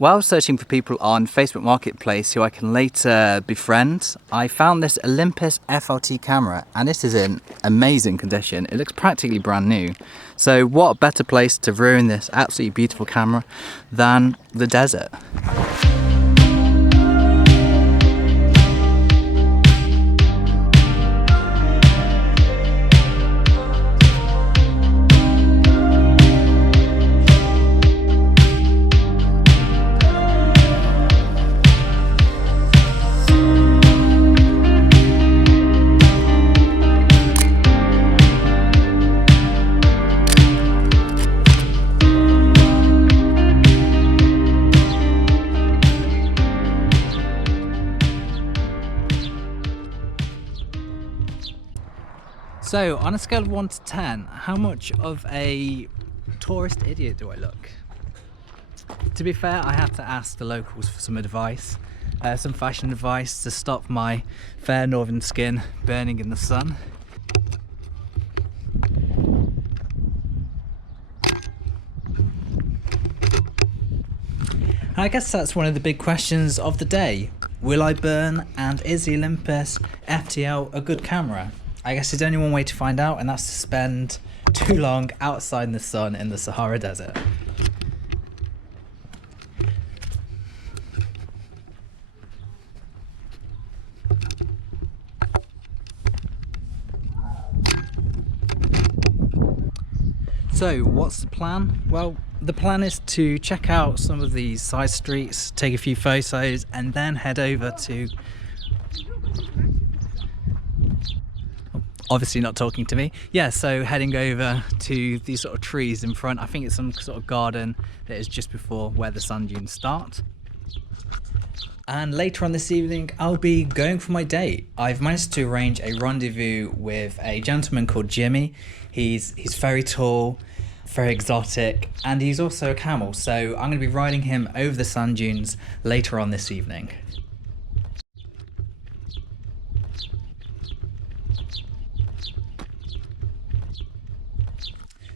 While searching for people on Facebook Marketplace who I can later befriend, I found this Olympus FLT camera, and this is in amazing condition. It looks practically brand new. So what better place to ruin this absolutely beautiful camera than the desert? So, on a scale of 1 to 10, how much of a tourist idiot do I look? To be fair, I had to ask the locals for some advice, some fashion advice to stop my fair northern skin burning in the sun. And I guess that's one of the big questions of the day. Will I burn, and is the Olympus FTL a good camera? I guess there's only one way to find out, and that's to spend too long outside in the sun in the Sahara desert. So what's the plan? Well, the plan is to check out some of these side streets, take a few photos, and then head over to... Obviously not talking to me. Yeah, so heading over to these sort of trees in front. I think it's some sort of garden that is just before where the sand dunes start. And later on this evening, I'll be going for my date. I've managed to arrange a rendezvous with a gentleman called Jimmy. He's very tall, very exotic, and he's also a camel. So I'm gonna be riding him over the sand dunes later on this evening.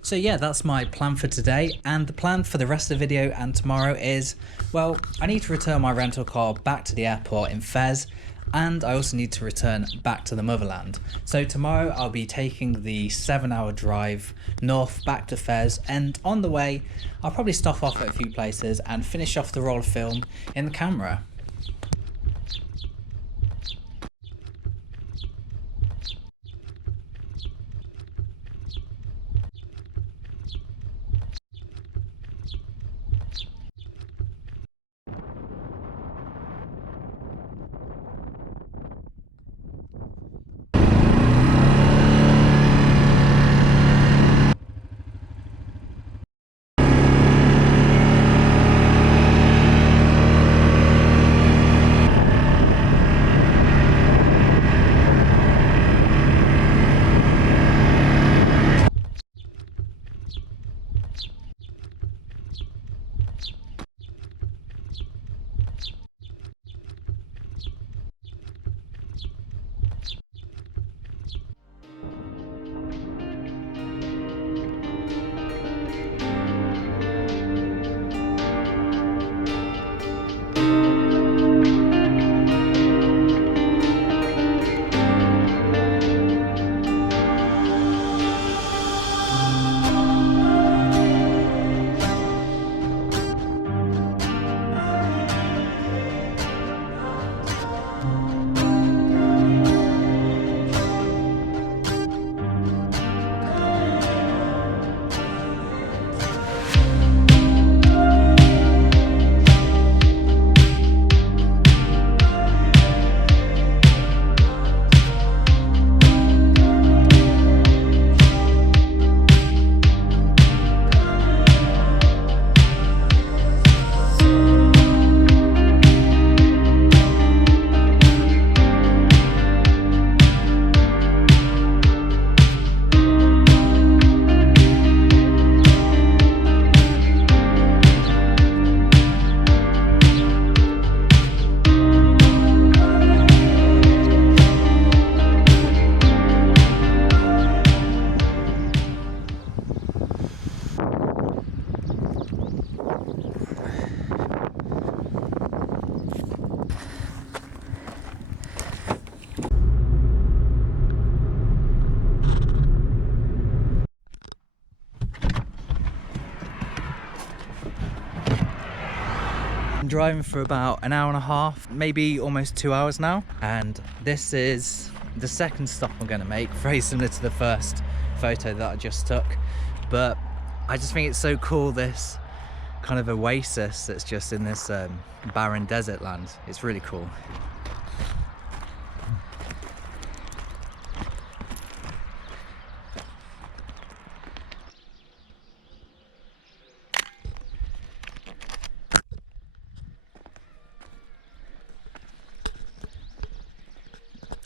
So yeah, that's my plan for today, and the plan for the rest of the video and tomorrow is, well, I need to return my rental car back to the airport in Fez, and I also need to return back to the motherland. So tomorrow I'll be taking the 7-hour drive north back to Fez, and on the way I'll probably stop off at a few places and finish off the roll of film in the camera. I'm driving for about an hour and a half, maybe almost 2 hours now, and this is the second stop I'm going to make, very similar to the first photo that I just took, but I just think it's so cool, this kind of oasis that's just in this barren desert land. It's really cool.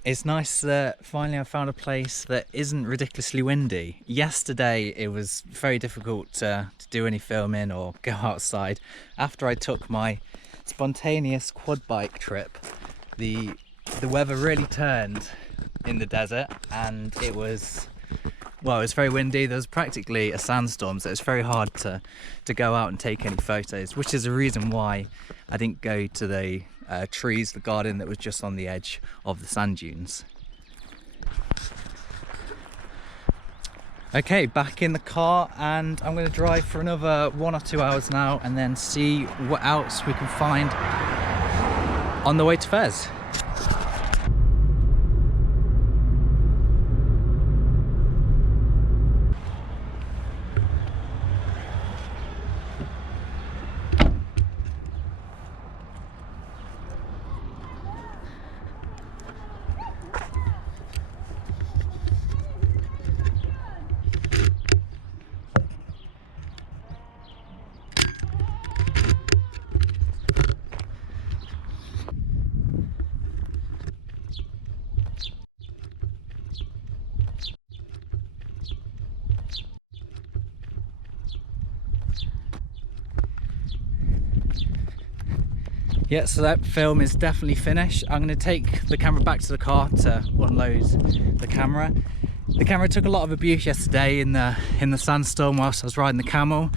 It's nice that finally I found a place that isn't ridiculously windy. Yesterday it was very difficult to do any filming or go outside. After I took my spontaneous quad bike trip, the weather really turned in the desert, and it was very windy. There was practically a sandstorm, so it's very hard to go out and take any photos, which is the reason why I didn't go to the trees, the garden that was just on the edge of the sand dunes. Okay, back in the car, and I'm going to drive for another 1 or 2 hours now and then see what else we can find on the way to Fez. Yeah, so that film is definitely finished. I'm going to take the camera back to the car to unload the camera. The camera took a lot of abuse yesterday in the sandstorm whilst I was riding the camel.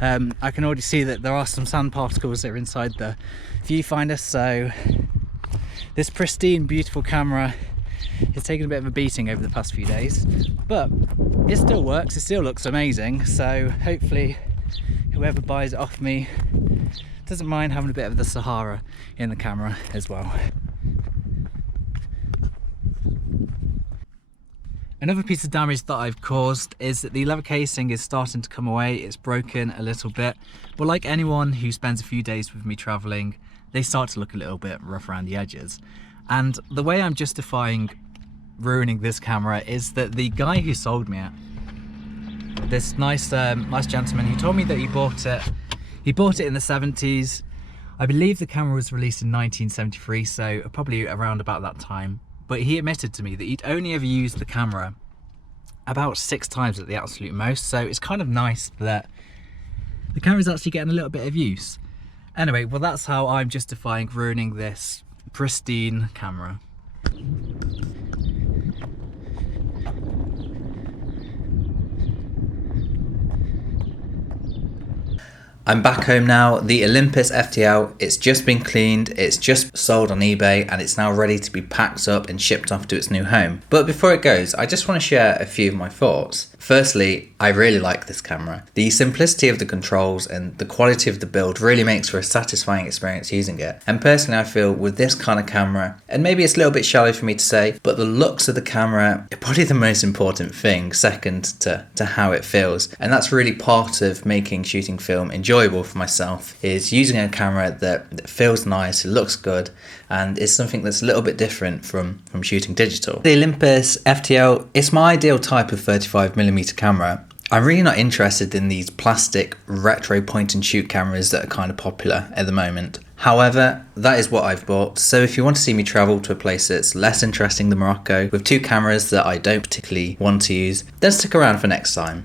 I can already see that there are some sand particles that are inside the viewfinder, so this pristine, beautiful camera is taking a bit of a beating over the past few days, but it still works, it still looks amazing, so hopefully whoever buys it off me doesn't mind having a bit of the Sahara in the camera as well. Another piece of damage that I've caused is that the leather casing is starting to come away. It's broken a little bit, but like anyone who spends a few days with me traveling, they start to look a little bit rough around the edges. And the way I'm justifying ruining this camera is that the guy who sold me it, this nice gentleman, he told me that he bought it in the 70s. I believe the camera was released in 1973, so probably around about that time. But he admitted to me that he'd only ever used the camera about 6 times at the absolute most, so it's kind of nice that the camera's actually getting a little bit of use. Anyway, well, that's how I'm justifying ruining this pristine camera. I'm back home now. The Olympus FTL, it's just been cleaned, it's just sold on eBay, and it's now ready to be packed up and shipped off to its new home. But before it goes, I just want to share a few of my thoughts. Firstly, I really like this camera. The simplicity of the controls and the quality of the build really makes for a satisfying experience using it. And personally, I feel with this kind of camera, and maybe it's a little bit shallow for me to say, but the looks of the camera are probably the most important thing, second to how it feels. And that's really part of making shooting film enjoyable for myself, is using a camera that feels nice, it looks good, and is something that's a little bit different from shooting digital. The Olympus FTL, it's my ideal type of 35mm camera. I'm really not interested in these plastic retro point and shoot cameras that are kind of popular at the moment. However, that is what I've bought, so if you want to see me travel to a place that's less interesting than Morocco with 2 cameras that I don't particularly want to use, then stick around for next time.